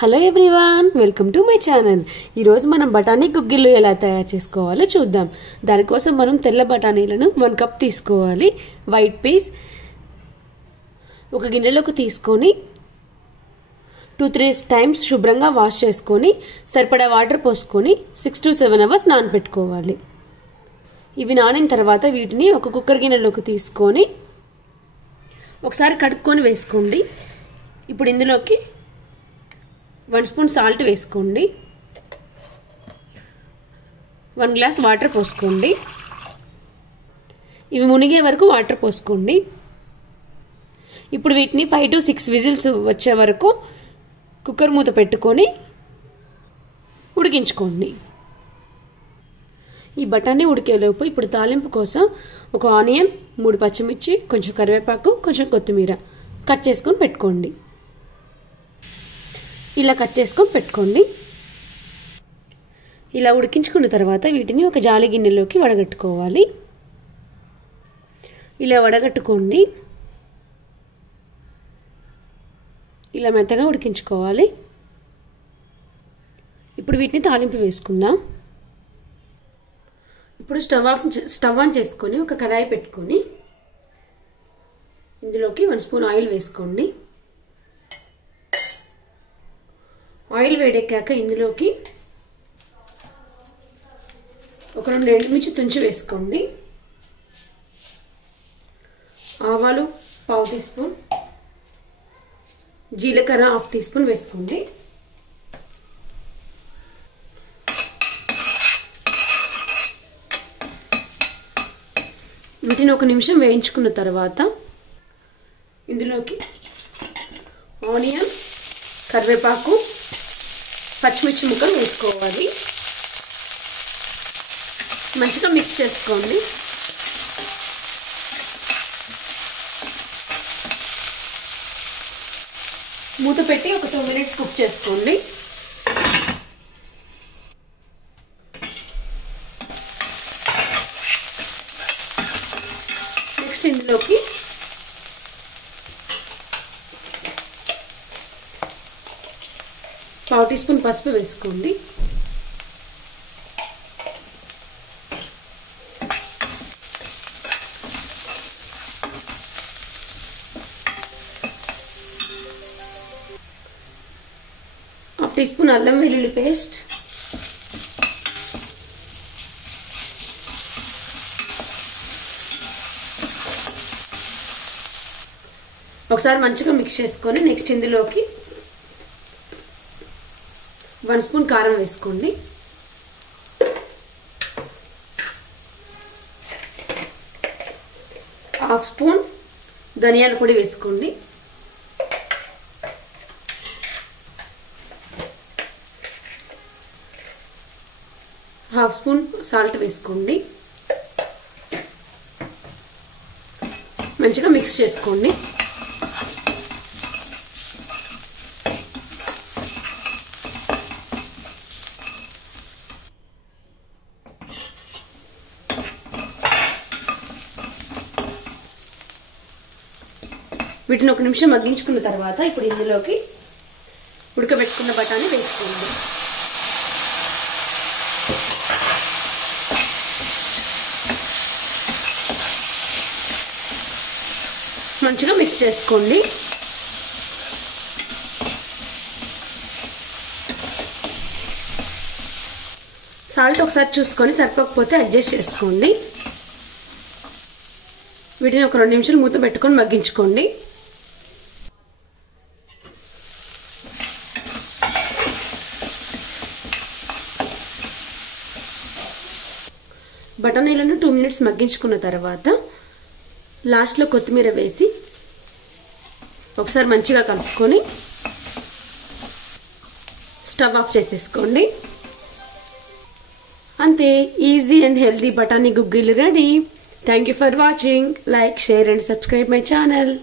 Hello everyone, welcome to my channel. ఈరోజు మనం బఠానీ గుగ్గిళ్ళు ఎలా తయారు చేసుకోవాలో చూద్దాం. దానికోసం మనం తెల్ల బఠానీలను 1 కప్ తీసుకోవాలి. వైట్ పీస్ ఒక గిన్నెలోకి తీసుకొని 2-3 టైమ్స్ శుభ్రంగా వాష్ చేసుకొని సరిపడా వాటర్ పోసుకొని 6 to 7 అవర్స్ నానబెట్టుకోవాలి. ఇవి నానిన తర్వాత వీటిని ఒక కుక్కర్ గిన్నెలోకి తీసుకొని ఒకసారి కడుక్కొని వేసుకోండి. ఇప్పుడు ఇందులోకి 1 స్పూన్ సాల్ట్ వేసుకోండి. 1 గ్లాస్ వాటర్ పోసుకోండి. ఇవి మునిగే వరకు వాటర్ పోసుకోండి. ఇప్పుడు వీటిని 5 to 6 విజిల్స్ వచ్చే వరకు కుక్కర్ మూత పెట్టుకొని ఉడికించుకోండి. ఈ బఠానీ ఉడికేలోపు ఇప్పుడు తాలింపు కోసం ఒక ఆనియన్, 3 పచ్చిమిర్చి, కొంచెం కరివేపాకు, కొంచెం కొత్తిమీర కట్ చేసుకొని పెట్టుకోండి. ఇలా కట్ చేసుకొని పెట్టుకోండి. ఇలా ఉడికించుకున్న తర్వాత వీటిని ఒక జాలి గిన్నెలోకి వడగట్టుకోవాలి. ఇలా వడగట్టుకోండి. ఇలా మెత్తగా ఉడికించుకోవాలి. ఇప్పుడు వీటిని తాలింపు వేసుకుందాం. ఇప్పుడు స్టవ్ ఆన్ చేసుకొని ఒక కడాయి పెట్టుకొని ఇందులోకి 1 స్పూన్ ఆయిల్ వేసుకోండి. ఆయిల్ వేడెక్కాక ఇందులోకి ఒక 2 ఎండుమిర్చి తుంచి వేసుకోండి. ఆవాలు 1/2 టీ స్పూన్, జీలకర్ర 1/2 టీ స్పూన్ వేసుకోండి. వీటిని 1 నిమిషం వేయించుకున్న తర్వాత ఇందులోకి ఆనియన్, కరివేపాకు, పచ్చిమిర్చి ముక్కలు వేసుకోవాలి. మంచిగా మిక్స్ చేసుకోండి. మూత పెట్టి ఒక 2 మినిట్స్ కుక్ చేసుకోండి. నెక్స్ట్ ఇందులోకి పావు టీ స్పూన్ పసుపు వేసుకోండి. హాఫ్ టీ స్పూన్ అల్లం వెల్లుల్లి పేస్ట్, ఒకసారి మంచిగా మిక్స్ చేసుకొని నెక్స్ట్ ఇందులోకి 1 స్పూన్ కారం వేసుకోండి. హాఫ్ స్పూన్ ధనియాల పొడి వేసుకోండి. హాఫ్ స్పూన్ సాల్ట్ వేసుకోండి. మంచిగా మిక్స్ చేసుకోండి. వీటిని 1 నిమిషం మగ్గించుకున్న తర్వాత ఇప్పుడు ఇందులోకి ఉడకబెట్టుకున్న బఠానీ వేసుకోండి. మంచిగా మిక్స్ చేసుకోండి. సాల్ట్ ఒకసారి చూసుకొని సరిపోకపోతే అడ్జస్ట్ చేసుకోండి. వీటిని ఒక 2 నిమిషాలు మూత పెట్టుకొని మగ్గించుకోండి. బఠానీలను 2 మినిట్స్ మగ్గించుకున్న తర్వాత లాస్ట్లో కొత్తిమీర వేసి ఒకసారి మంచిగా కలుపుకొని స్టవ్ ఆఫ్ చేసేసుకోండి. అంతే, ఈజీ అండ్ హెల్తీ బఠానీ గుగ్గిళ్ళు ready. Thank you for watching. Like, share and subscribe my channel.